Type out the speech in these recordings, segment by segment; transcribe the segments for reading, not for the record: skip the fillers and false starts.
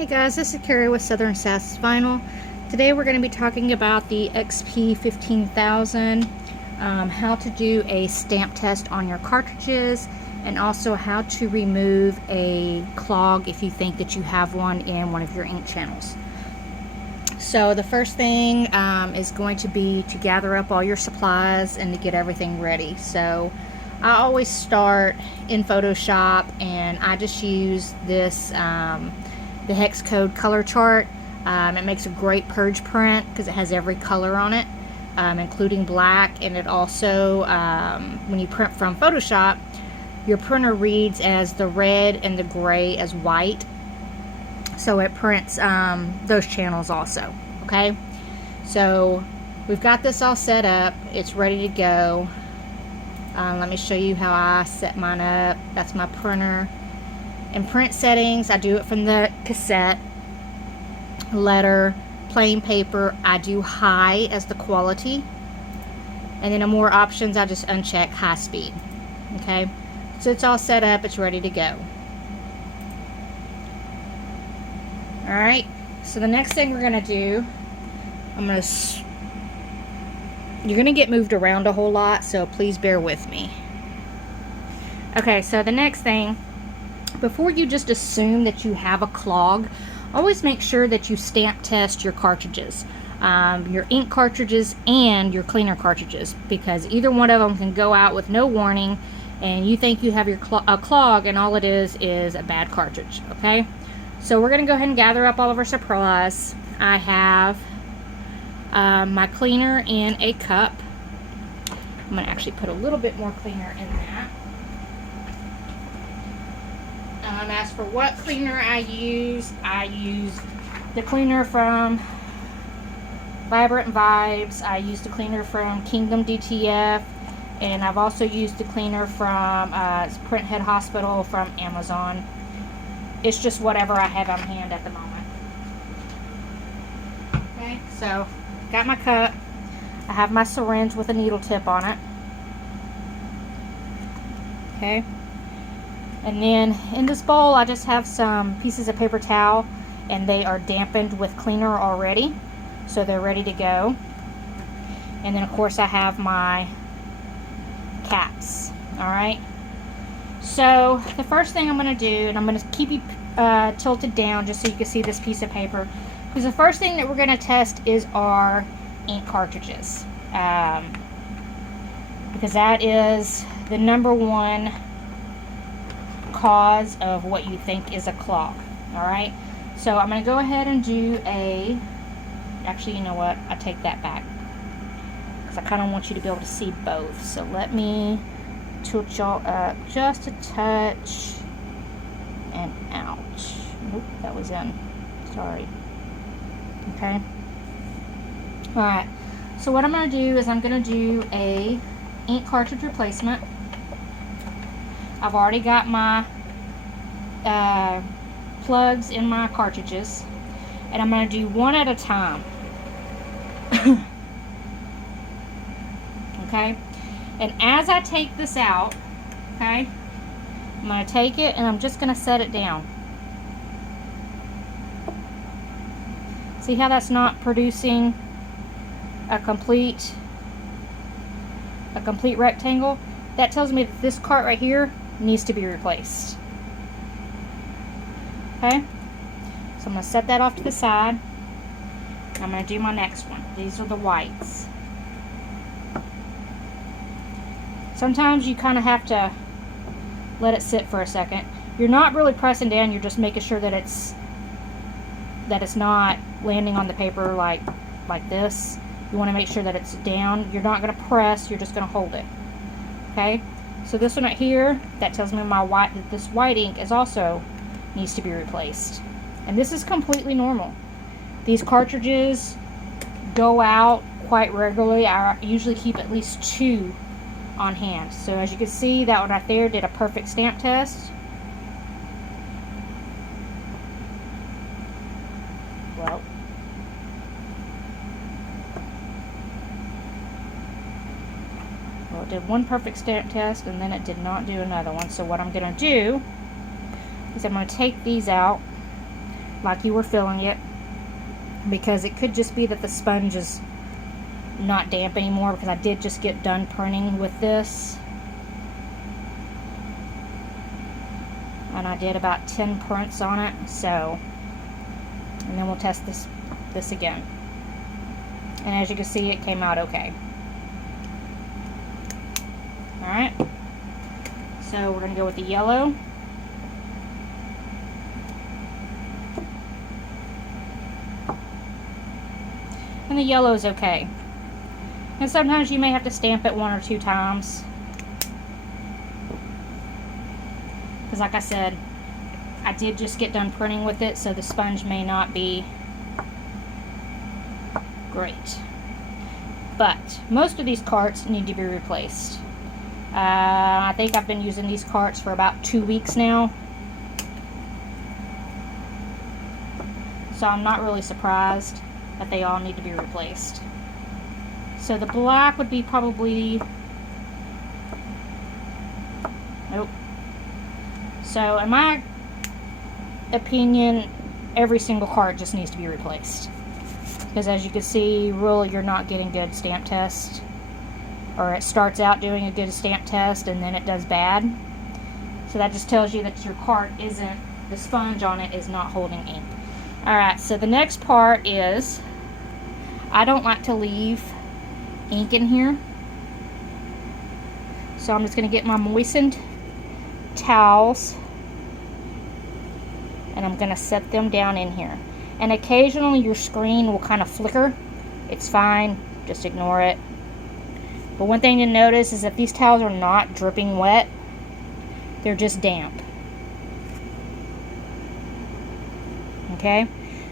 Hey guys, this is Carrie with Southern Sass Vinyl. Today we're going to be talking about the XP15000, how to do a stamp test on your cartridges, and also how to remove a clog if you think that you have one in one of your ink channels. So the first thing is going to be to gather up all your supplies and to get everything ready. So I always start in Photoshop, and I just use this the hex code color chart. It makes a great purge print because it has every color on it, including black. And it also, when you print from Photoshop, your printer reads as the red and the gray as white, so it prints those channels also. Okay, so we've got this all set up, it's ready to go. Let me show you how I set mine up. That's my printer. In print settings, I do it from the cassette, letter, plain paper. I do high as the quality, and then in more options I just uncheck high speed. Okay, so it's all set up, it's ready to go. Alright, so the next thing we're going to do, you're going to get moved around a whole lot, so please bear with me. Okay, so the next thing, before you just assume that you have a clog, always make sure that you stamp test your cartridges, your ink cartridges and your cleaner cartridges, because either one of them can go out with no warning and you think you have a clog, and all it is a bad cartridge. Okay, so we're going to go ahead and gather up all of our supplies. I have my cleaner in a cup. I'm going to actually put a little bit more cleaner in that. As for what cleaner I use the cleaner from Vibrant Vibes. I use the cleaner from Kingdom DTF, and I've also used the cleaner from Printhead Hospital from Amazon. It's just whatever I have on hand at the moment. Okay, so got my cup. I have my syringe with a needle tip on it. Okay. And then in this bowl I just have some pieces of paper towel, and they are dampened with cleaner already, so they're ready to go. And then of course I have my caps. Alright, so the first thing I'm going to do, and I'm going to keep you tilted down just so you can see this piece of paper, because the first thing that we're going to test is our ink cartridges, because that is the #1 cause of what you think is a clog. Alright, so I'm going to go ahead and do actually, you know what, I take that back, because I kind of want you to be able to see both. So let me tilt y'all up just a touch and out. Nope, that was in. Sorry. Okay. Alright, so what I'm going to do is I'm going to do a ink cartridge replacement. I've already got my plugs in my cartridges, and I'm going to do one at a time. Okay, and as I take this out, okay, I'm going to take it and I'm just going to set it down. See how that's not producing a complete rectangle? That tells me that this cart right here needs to be replaced. Okay, so I'm going to set that off to the side. I'm going to do my next one. These are the whites. Sometimes you kind of have to let it sit for a second. You're not really pressing down, you're just making sure that it's not landing on the paper like this. You want to make sure that it's down. You're not going to press, you're just going to hold it. Okay, so this one right here, that tells me that this white ink is also needs to be replaced, and this is completely normal. These cartridges go out quite regularly. I usually keep at least 2 on hand. So as you can see, that one right there did a perfect stamp test. Well, it did one perfect stamp test, and then it did not do another one. So what I'm going to do is I'm going to take these out, like you were filling it, because it could just be that the sponge is not damp anymore, because I did just get done printing with this, and I did about 10 prints on it. So, and then we'll test this again, and as you can see, it came out okay. Alright, so we're going to go with the yellow. And the yellow is okay. And sometimes you may have to stamp it 1 or 2 times. Because like I said, I did just get done printing with it, so the sponge may not be great. But most of these carts need to be replaced. I think I've been using these carts for about 2 weeks now. So I'm not really surprised that they all need to be replaced. So the black would be probably... Nope. So in my opinion, every single cart just needs to be replaced. Because as you can see, really you're not getting good stamp tests. Or it starts out doing a good stamp test and then it does bad. So that just tells you that your cart isn't, the sponge on it is not holding ink. Alright, so the next part is, I don't like to leave ink in here. So I'm just going to get my moistened towels and I'm going to set them down in here. And occasionally your screen will kind of flicker. It's fine, just ignore it. But one thing to notice is that these towels are not dripping wet. They're just damp. Okay?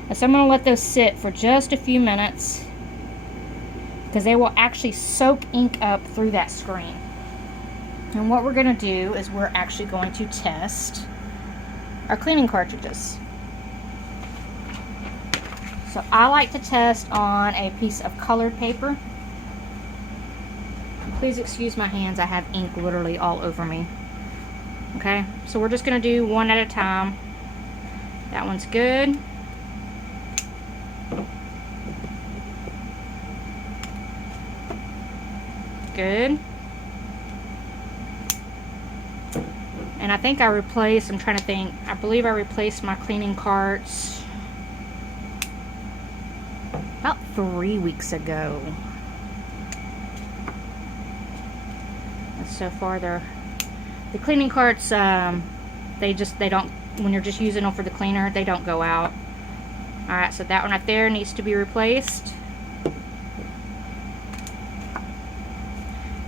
And so I'm going to let those sit for just a few minutes, because they will actually soak ink up through that screen. And what we're going to do is we're actually going to test our cleaning cartridges. So I like to test on a piece of colored paper. Please excuse my hands, I have ink literally all over me. Okay, so we're just going to do one at a time. That one's good. Good. And I think I replaced, I'm trying to think, I believe I replaced my cleaning carts about 3 weeks ago. So far the cleaning carts, they don't, when you're just using them for the cleaner, they don't go out. Alright, so that one right there needs to be replaced.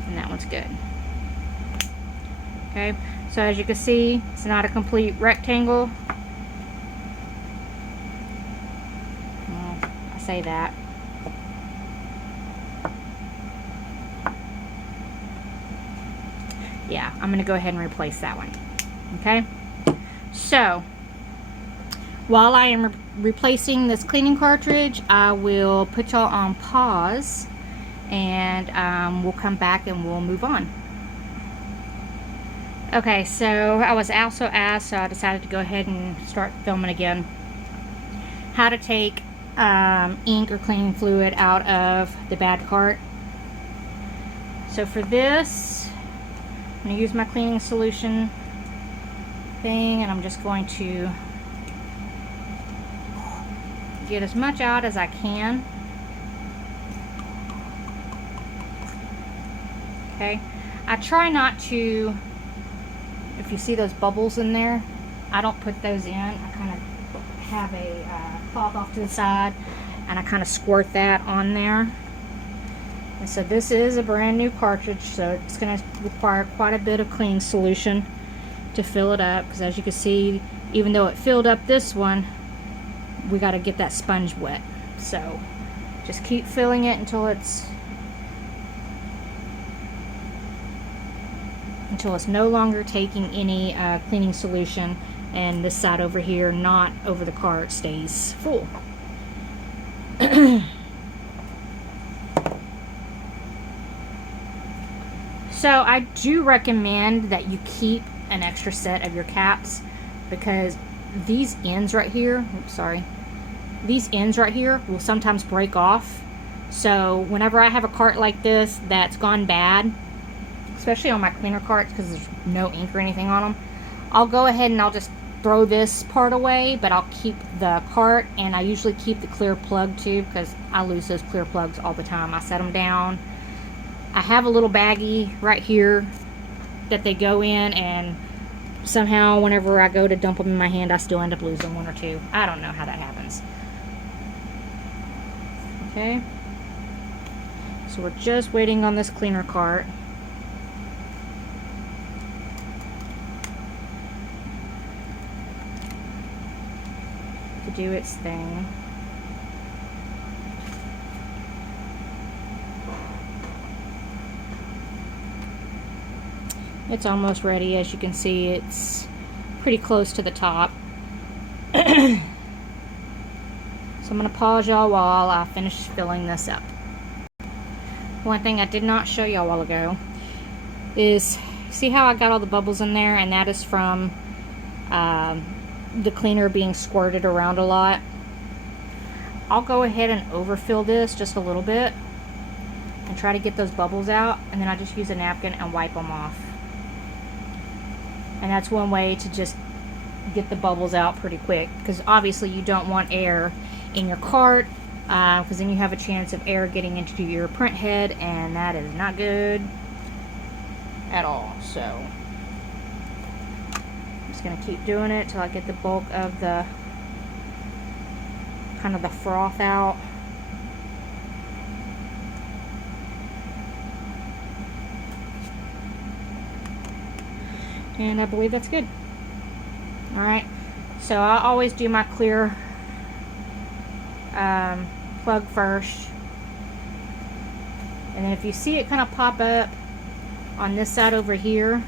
And that one's good. Okay, so as you can see, it's not a complete rectangle. Well, I say that. Yeah, I'm going to go ahead and replace that one. Okay, so while I am replacing this cleaning cartridge, I will put y'all on pause, and we'll come back and we'll move on. Okay, so I was also asked, so I decided to go ahead and start filming again, how to take ink or cleaning fluid out of the bad cart. So for this, I'm going to use my cleaning solution thing, and I'm just going to get as much out as I can. Okay, I try not to, if you see those bubbles in there, I don't put those in. I kind of have a cloth off to the side, and I kind of squirt that on there. And so this is a brand new cartridge, so it's going to require quite a bit of cleaning solution to fill it up, because as you can see, even though it filled up this one, we got to get that sponge wet. So just keep filling it until it's no longer taking any cleaning solution, and this side over here, not over the cart, stays full. So I do recommend that you keep an extra set of your caps, because these ends right here, oops, sorry, these ends right here will sometimes break off. So whenever I have a cart like this that's gone bad, especially on my cleaner carts because there's no ink or anything on them, I'll go ahead and I'll just throw this part away, but I'll keep the cart, and I usually keep the clear plug too because I lose those clear plugs all the time. I set them down. I have a little baggie right here that they go in, and somehow whenever I go to dump them in my hand, I still end up losing one or two. I don't know how that happens. Okay, so we're just waiting on this cleaner cart. To do its thing. It's almost ready. As you can see, it's pretty close to the top. So I'm going to pause y'all while I finish filling this up. One thing I did not show y'all a while ago is, see how I got all the bubbles in there, and that is from the cleaner being squirted around a lot. I'll go ahead and overfill this just a little bit and try to get those bubbles out, and then I just use a napkin and wipe them off. And that's one way to just get the bubbles out pretty quick, because obviously you don't want air in your cart, because then you have a chance of air getting into your print head, and that is not good at all. So I'm just going to keep doing it till I get the bulk of the kind of the froth out. And I believe that's good. Alright, so I always do my clear plug first. And then if you see it kind of pop up on this side over here,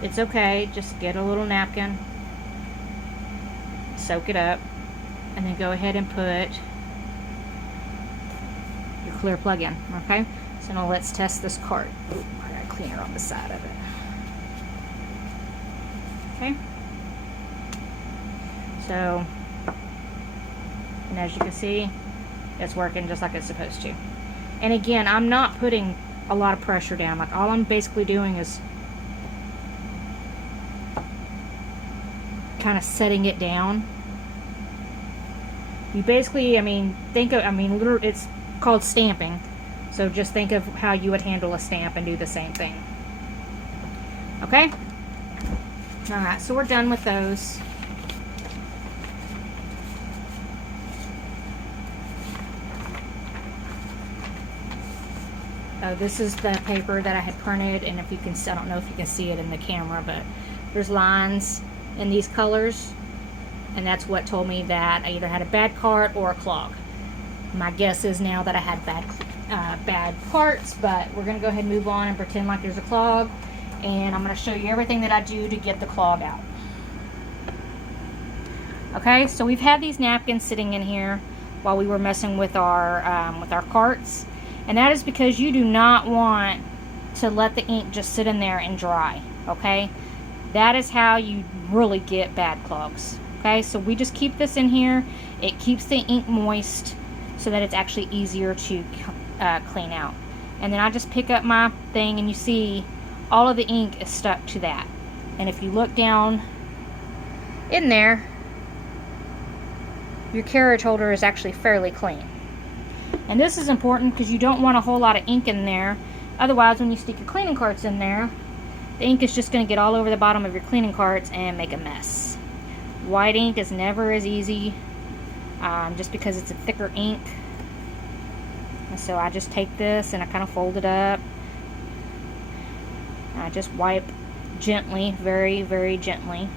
it's okay. Just get a little napkin, soak it up, and then go ahead and put your clear plug in. Okay, so now let's test this cart. Ooh, I got cleaner on the side of it. Okay, so, and as you can see, it's working just like it's supposed to. And again, I'm not putting a lot of pressure down. Like, all I'm basically doing is kind of setting it down. You basically, literally, it's called stamping. So just think of how you would handle a stamp and do the same thing. Okay? Alright, so we're done with those. This is the paper that I had printed, and if you can, I don't know if you can see it in the camera, but there's lines in these colors, and that's what told me that I either had a bad cart or a clog. My guess is now that I had bad parts, but we're going to go ahead and move on and pretend like there's a clog, and I'm going to show you everything that I do to get the clog out. Okay, so we've had these napkins sitting in here while we were messing with our carts, and that is because you do not want to let the ink just sit in there and dry. Okay, that is how you really get bad clogs. Okay, so we just keep this in here. It keeps the ink moist so that it's actually easier to clean out. And then I just pick up my thing, and you see all of the ink is stuck to that. And if you look down in there, your carriage holder is actually fairly clean. And this is important because you don't want a whole lot of ink in there. Otherwise, when you stick your cleaning carts in there, the ink is just going to get all over the bottom of your cleaning carts and make a mess. White ink is never as easy, just because it's a thicker ink. And so I just take this and I kind of fold it up. I just wipe gently, very, very gently.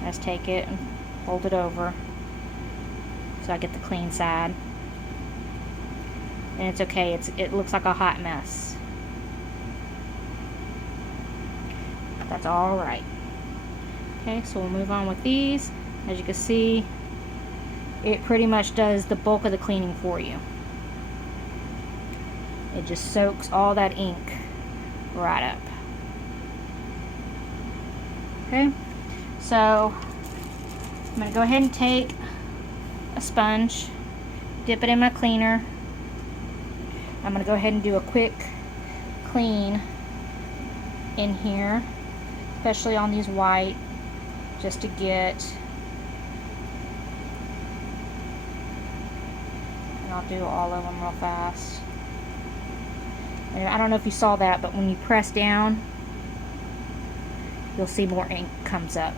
I just take it and fold it over so I get the clean side. And it's okay, it looks like a hot mess. That's alright. Okay, so we'll move on with these. As you can see, it pretty much does the bulk of the cleaning for you. It just soaks all that ink right up. Okay, so I'm going to go ahead and take a sponge, dip it in my cleaner. I'm going to go ahead and do a quick clean in here, especially on these white, just to get, and I'll do all of them real fast. And I don't know if you saw that, but when you press down, you'll see more ink comes up.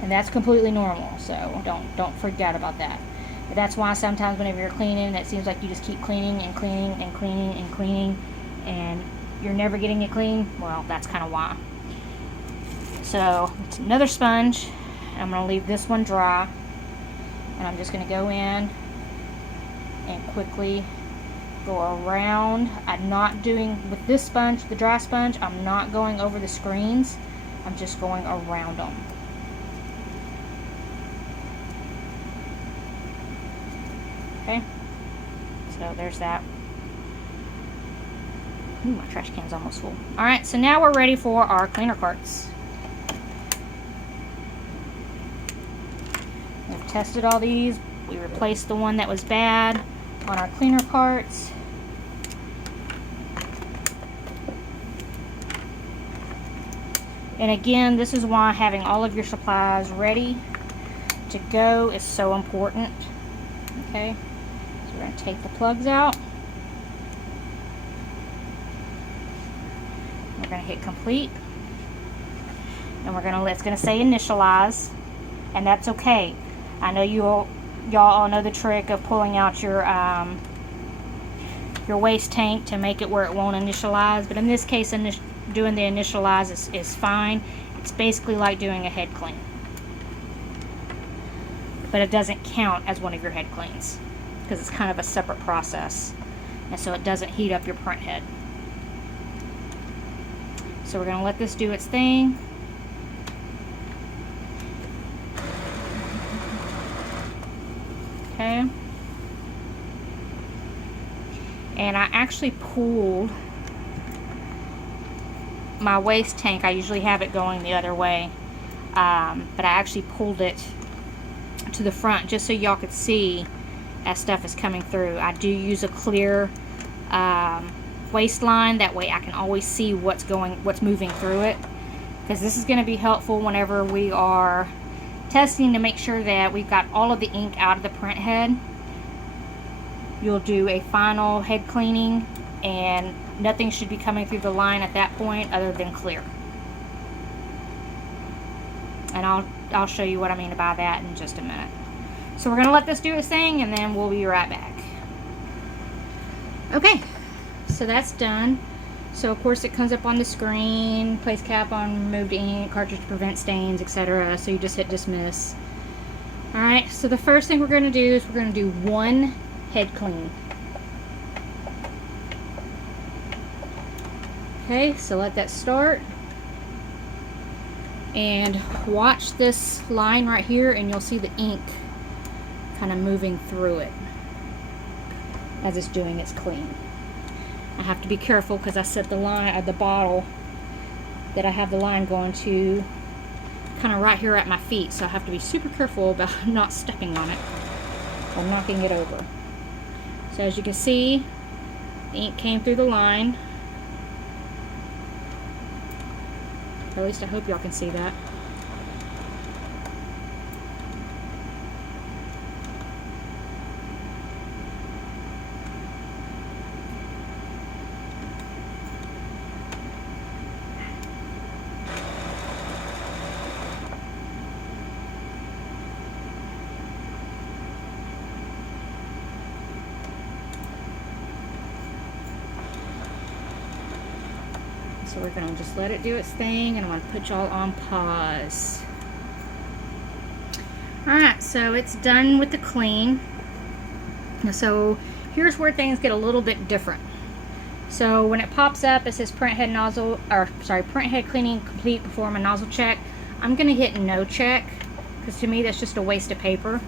And that's completely normal, so don't forget about that. But that's why sometimes whenever you're cleaning, it seems like you just keep cleaning and cleaning and cleaning and cleaning, and you're never getting it clean. Well, that's kind of why. So, it's another sponge. I'm going to leave this one dry, and I'm just going to go in and quickly go around. I'm not doing, with this sponge, the dry sponge, I'm not going over the screens. I'm just going around them. Okay, so there's that. Ooh, my trash can's almost full. Alright, so now we're ready for our cleaner carts. We've tested all these. We replaced the one that was bad on our cleaner carts. And again, this is why having all of your supplies ready to go is so important. Okay, so we're going to take the plugs out. We're going to hit complete. And we're going to, it's going to say initialize. And that's okay. I know y'all all know the trick of pulling out your waste tank to make it where it won't initialize. But in this case, doing the initialize is fine. It's basically like doing a head clean. But it doesn't count as one of your head cleans because it's kind of a separate process, and so it doesn't heat up your print head. So we're going to let this do its thing. Okay. And I actually pulled my waste tank. I usually have it going the other way, but I actually pulled it to the front just so y'all could see as stuff is coming through. I do use a clear waistline, that way I can always see what's moving through it, because this is going to be helpful whenever we are testing to make sure that we've got all of the ink out of the print head. You'll do a final head cleaning and nothing should be coming through the line at that point other than clear. And I'll show you what I mean by that in just a minute. So we're going to let this do its thing and then we'll be right back. Okay, so that's done. So of course it comes up on the screen, place cap on removed ink, cartridge to prevent stains, etc. So you just hit dismiss. Alright, so the first thing we're going to do is we're going to do one head clean. Okay, so let that start. And watch this line right here and you'll see the ink kind of moving through it as it's doing its clean. I have to be careful because I set the line at the bottle that I have the line going to kind of right here at my feet, so I have to be super careful about not stepping on it or knocking it over. So as you can see, the ink came through the line. Or at least I hope y'all can see that. So we're going to just let it do its thing, and I'm going to put y'all on pause. Alright, so it's done with the clean. So here's where things get a little bit different. So when it pops up, it says print head nozzle, or sorry, print head cleaning complete before my nozzle check. I'm going to hit no check, because to me that's just a waste of paper.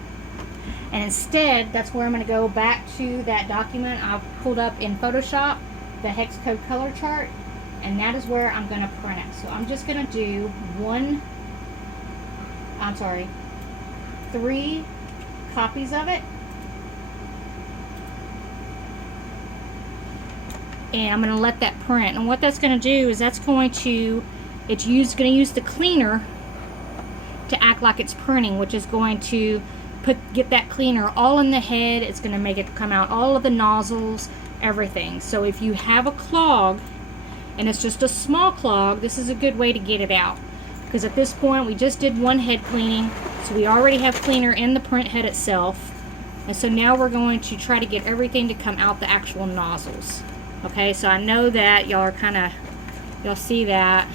And instead, that's where I'm going to go back to that document I pulled up in Photoshop the hex code color chart, and that is where I'm going to print it. So I'm just going to do 3 copies of it. And I'm going to let that print. And what that's going to do is that's going to, going to use the cleaner to act like it's printing, which is going to get that cleaner all in the head. It's going to make it come out all of the nozzles, everything. So if you have a clog and it's just a small clog, this is a good way to get it out. Because at this point we just did one head cleaning, so we already have cleaner in the print head itself. And so now we're going to try to get everything to come out the actual nozzles. Okay, so I know that y'all are y'all see that.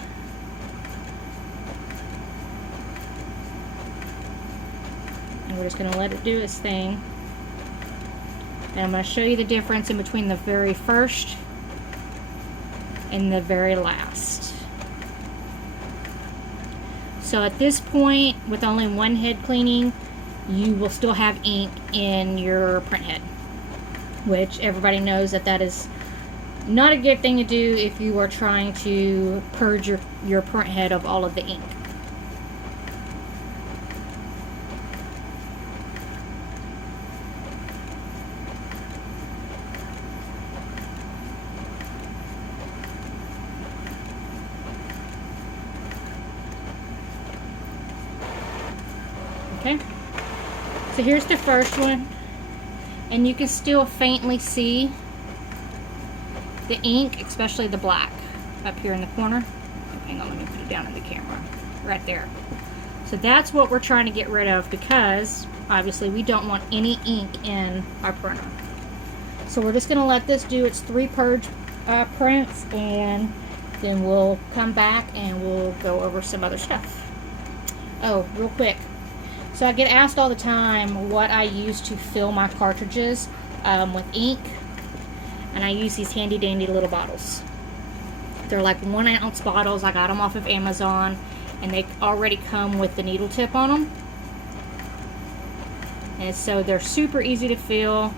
And we're just going to let it do its thing. And I'm going to show you the difference in between the very first and the very last. So at this point, with only one head cleaning, you will still have ink in your print head, which everybody knows that is not a good thing to do if you are trying to purge your print head of all of the ink. Okay, so here's the first one, and you can still faintly see the ink, especially the black up here in the corner. Hang on, let me put it down in the camera. Right there. So that's what we're trying to get rid of, because obviously we don't want any ink in our printer. So we're just going to let this do its 3 purge prints, and then we'll come back and we'll go over some other stuff. Oh, real quick. So I get asked all the time what I use to fill my cartridges with ink. And I use these handy dandy little bottles. They're like 1 ounce bottles. I got them off of Amazon, and they already come with the needle tip on them. And so they're super easy to fill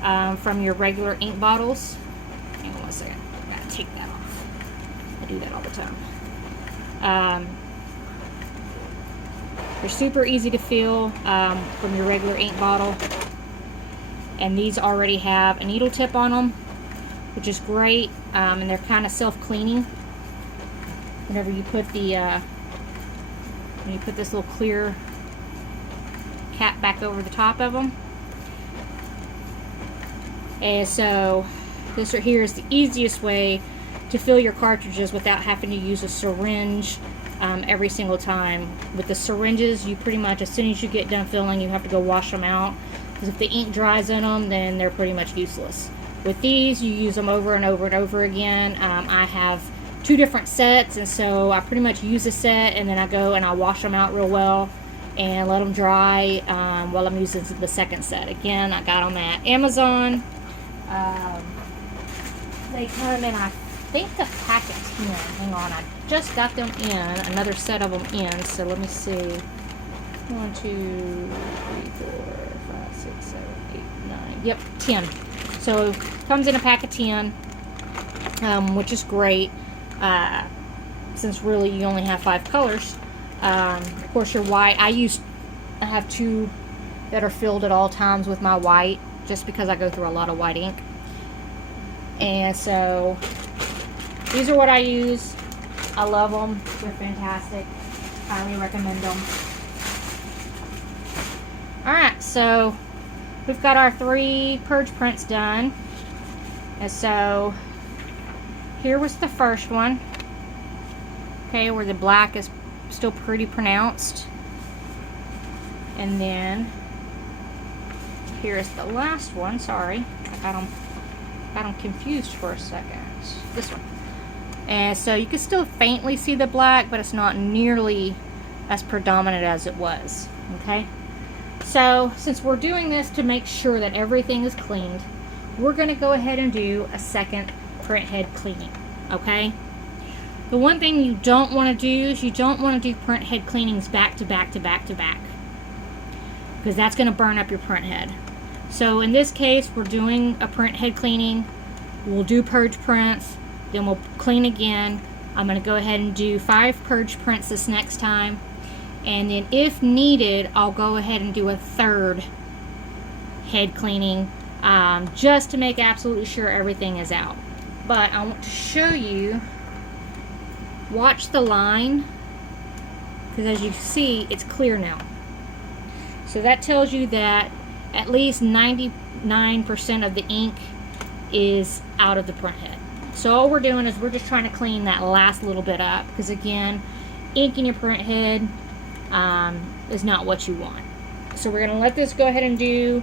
from your regular ink bottles. Hang on one second. I gotta take that off. I do that all the time. They're super easy to fill from your regular ink bottle. And these already have a needle tip on them, which is great, and they're kind of self-cleaning. Whenever you put this little clear cap back over the top of them. And so this right here is the easiest way to fill your cartridges without having to use a syringe every single time. With the syringes, you pretty much, as soon as you get done filling, you have to go wash them out. Because if the ink dries in them, then they're pretty much useless. With these, you use them over and over and over again. I have 2 different sets, and so I pretty much use a set, and then I go and I wash them out real well and let them dry while I'm using the second set. Again, I got them at Amazon. They come in, I think, a packet 10. Hang on, I just got them in, another set of them in, so let me see. 1, 2, 3, 4, 5, 6, 7, 8, 9. Yep, 10. So comes in a pack of 10, which is great, since really you only have 5 colors. Of course, your white, I have 2 that are filled at all times with my white, just because I go through a lot of white ink. And so these are what I use. I love them. They're fantastic. Highly recommend them. Alright, so we've got our 3 purge prints done. And so here was the first one. Okay, where the black is still pretty pronounced. And then here's the last one. Sorry, I got them confused for a second. This one. And so you can still faintly see the black, but it's not nearly as predominant as it was. Okay? So, since we're doing this to make sure that everything is cleaned, we're going to go ahead and do a second print head cleaning. Okay? The one thing you don't want to do is you don't want to do print head cleanings back to back to back to back, because that's going to burn up your print head. So in this case, we're doing a print head cleaning We'll do purge prints, then we'll clean again. I'm going to go ahead and do 5 purge prints this next time. And then if needed, I'll go ahead and do a 3rd head cleaning, just to make absolutely sure everything is out. But I want to show you, watch the line, because as you see, it's clear now. So that tells you that at least 99% of the ink is out of the printhead. So all we're doing is we're just trying to clean that last little bit up, because again, ink in your printhead is not what you want. So we're going to let this go ahead and do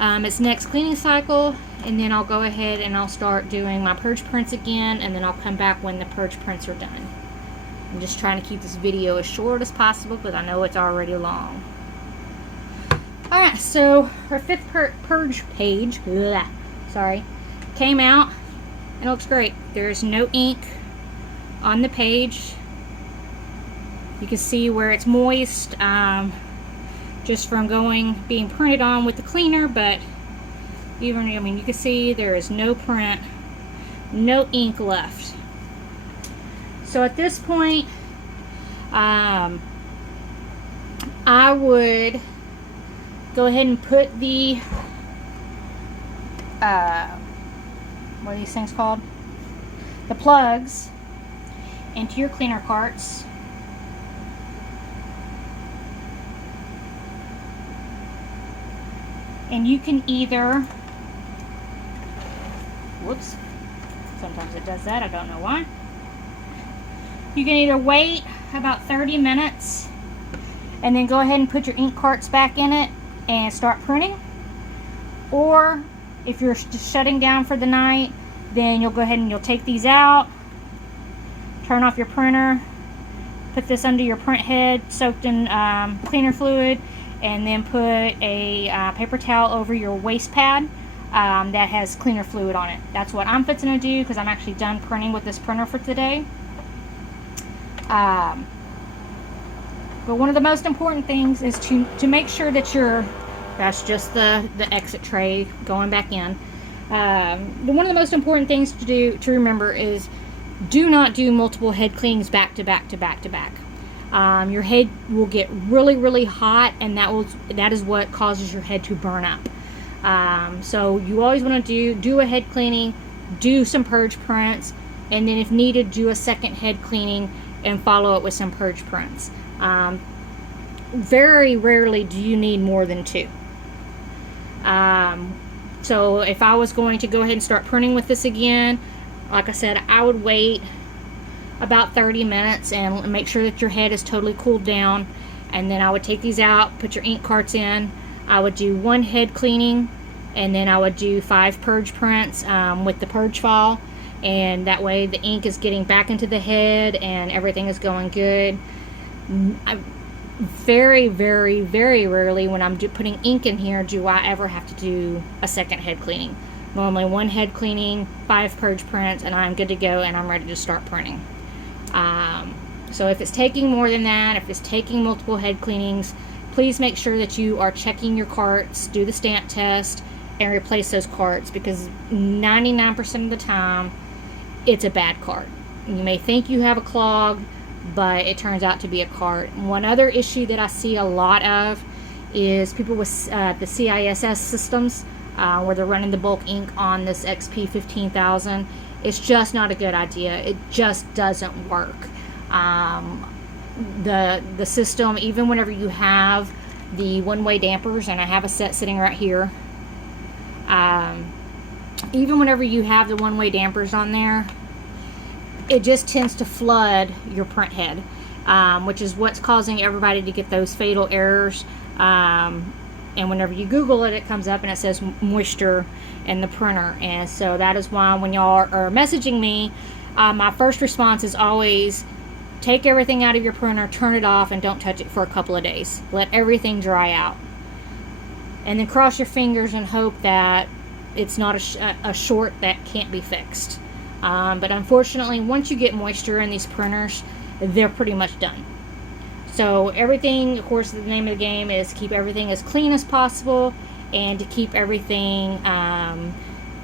its next cleaning cycle, and then I'll go ahead and I'll start doing my purge prints again, and then I'll come back when the purge prints are done. I'm just trying to keep this video as short as possible because I know it's already long. Alright, so our 5th purge page, came out, and it looks great. There's no ink on the page. You can see where it's moist, just from being printed on with the cleaner, but even, I mean, you can see there is no print, no ink left. So at this point, I would go ahead and put the, what are these things called? The plugs into your cleaner carts. And you can either, whoops, sometimes it does that, I don't know why. You can either wait about 30 minutes and then go ahead and put your ink carts back in it and start printing. Or if you're just shutting down for the night, then you'll go ahead and you'll take these out, turn off your printer, put this under your print head soaked in cleaner fluid, and then put a paper towel over your waste pad that has cleaner fluid on it. That's what I'm fixing to do because I'm actually done printing with this printer for today. But one of the most important things is to make sure that that's just the exit tray going back in. One of the most important things to remember is do not do multiple head cleanings back to back to back to back. Your head will get really hot, and that is what causes your head to burn up. So you always want to do a head cleaning, do some purge prints, and then if needed, do a 2nd head cleaning and follow it with some purge prints. Very rarely do you need more than 2. So if I was going to go ahead and start printing with this again, like I said, I would wait about 30 minutes and make sure that your head is totally cooled down, and then I would take these out, put your ink carts in. I would do 1 head cleaning, and then I would do 5 purge prints with the purge file, and that way the ink is getting back into the head and everything is going good. Very rarely when I'm putting ink in here do I ever have to do a 2nd head cleaning. Normally 1 head cleaning, 5 purge prints, and I'm good to go and I'm ready to start printing. So if it's taking more than that, if it's taking multiple head cleanings, please make sure that you are checking your carts, do the stamp test, and replace those carts, because 99% of the time it's a bad cart. You may think you have a clog, but it turns out to be a cart. One other issue that I see a lot of is people with the CISS systems, where they're running the bulk ink on this XP15000. It's just not a good idea. It just doesn't work. The system, even whenever you have the one-way dampers, and I have a set sitting right here, even whenever you have the one-way dampers on there, it just tends to flood your print head, which is what's causing everybody to get those fatal errors. And whenever you Google it, it comes up and it says moisture in the printer. And so that is why when y'all are messaging me, my first response is always take everything out of your printer, turn it off, and don't touch it for a couple of days. Let everything dry out. And then cross your fingers and hope that it's not a short that can't be fixed. But unfortunately, once you get moisture in these printers, they're pretty much done. So everything, of course, the name of the game is keep everything as clean as possible and to keep everything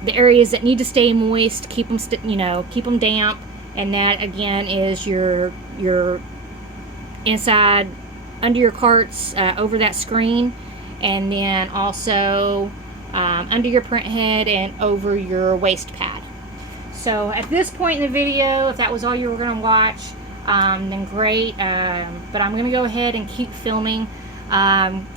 the areas that need to stay moist, keep them, keep them damp. And that again is your inside under your carts, over that screen, and then also under your print head and over your waste pad. So at this point in the video, if that was all you were going to watch, then great. But I'm going to go ahead and keep filming,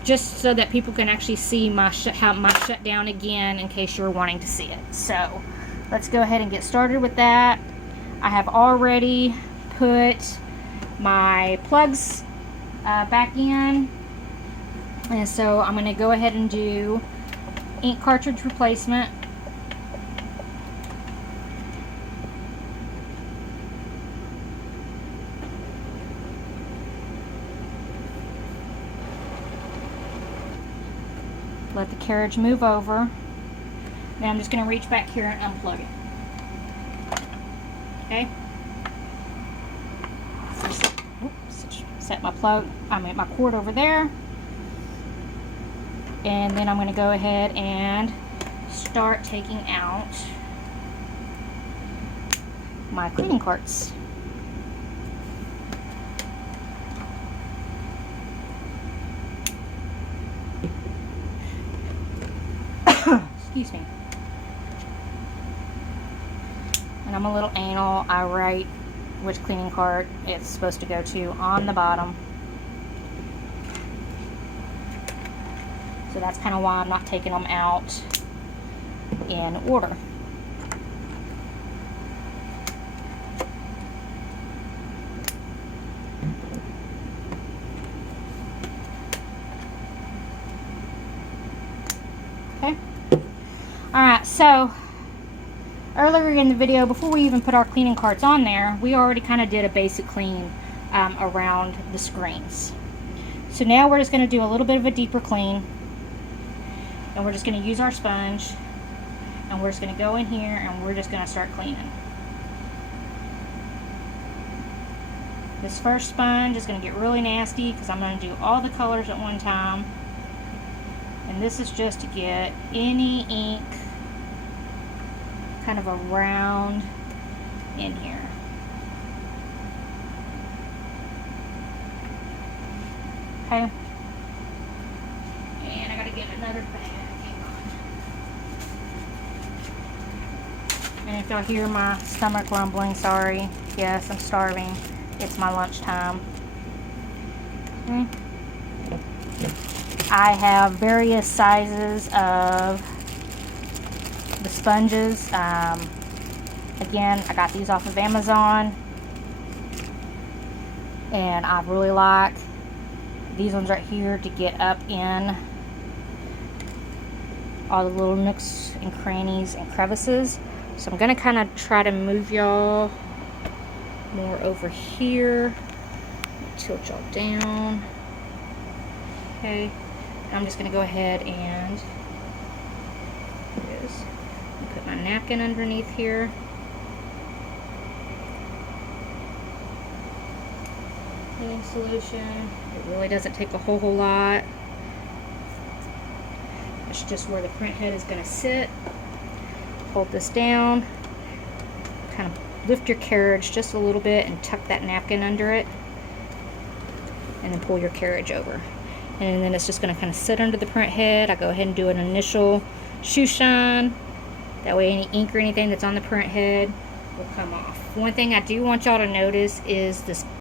just so that people can actually see my shutdown again, in case you're wanting to see it. So let's go ahead and get started with that. I have already put my plugs back in, and so I'm going to go ahead and do ink cartridge replacement. Let the carriage move over. Then I'm just going to reach back here and unplug it. Okay. Set my my cord over there. And then I'm going to go ahead and start taking out my cleaning carts. Excuse me. And I'm a little anal. I write which cleaning cart it's supposed to go to on the bottom. So that's kind of why I'm not taking them out in order. Okay. Alright, so earlier in the video, before we even put our cleaning carts on there, we already kind of did a basic clean around the screens. So now we're just going to do a little bit of a deeper clean, and we're just going to use our sponge, and we're just going to go in here and we're just going to start cleaning. This first sponge is going to get really nasty because I'm going to do all the colors at one time, and this is just to get any ink kind of around in here. Okay. And I gotta get another bag. Hang on. And if y'all hear my stomach rumbling, sorry. Yes, I'm starving. It's my lunchtime. I have various sizes of the sponges. Again, I got these off of Amazon, and I really like these ones right here to get up in all the little nooks and crannies and crevices. So I'm going to kind of try to move y'all more over here. Tilt y'all down. Okay. I'm just going to go ahead and put my napkin underneath here. Cleaning solution. It really doesn't take a whole lot. It's just where the print head is going to sit. Hold this down. Kind of lift your carriage just a little bit and tuck that napkin under it. And then pull your carriage over. And then it's just going to kind of sit under the print head. I go ahead and do an initial shoe shine. That way any ink or anything that's on the print head will come off. One thing I do want y'all to notice is this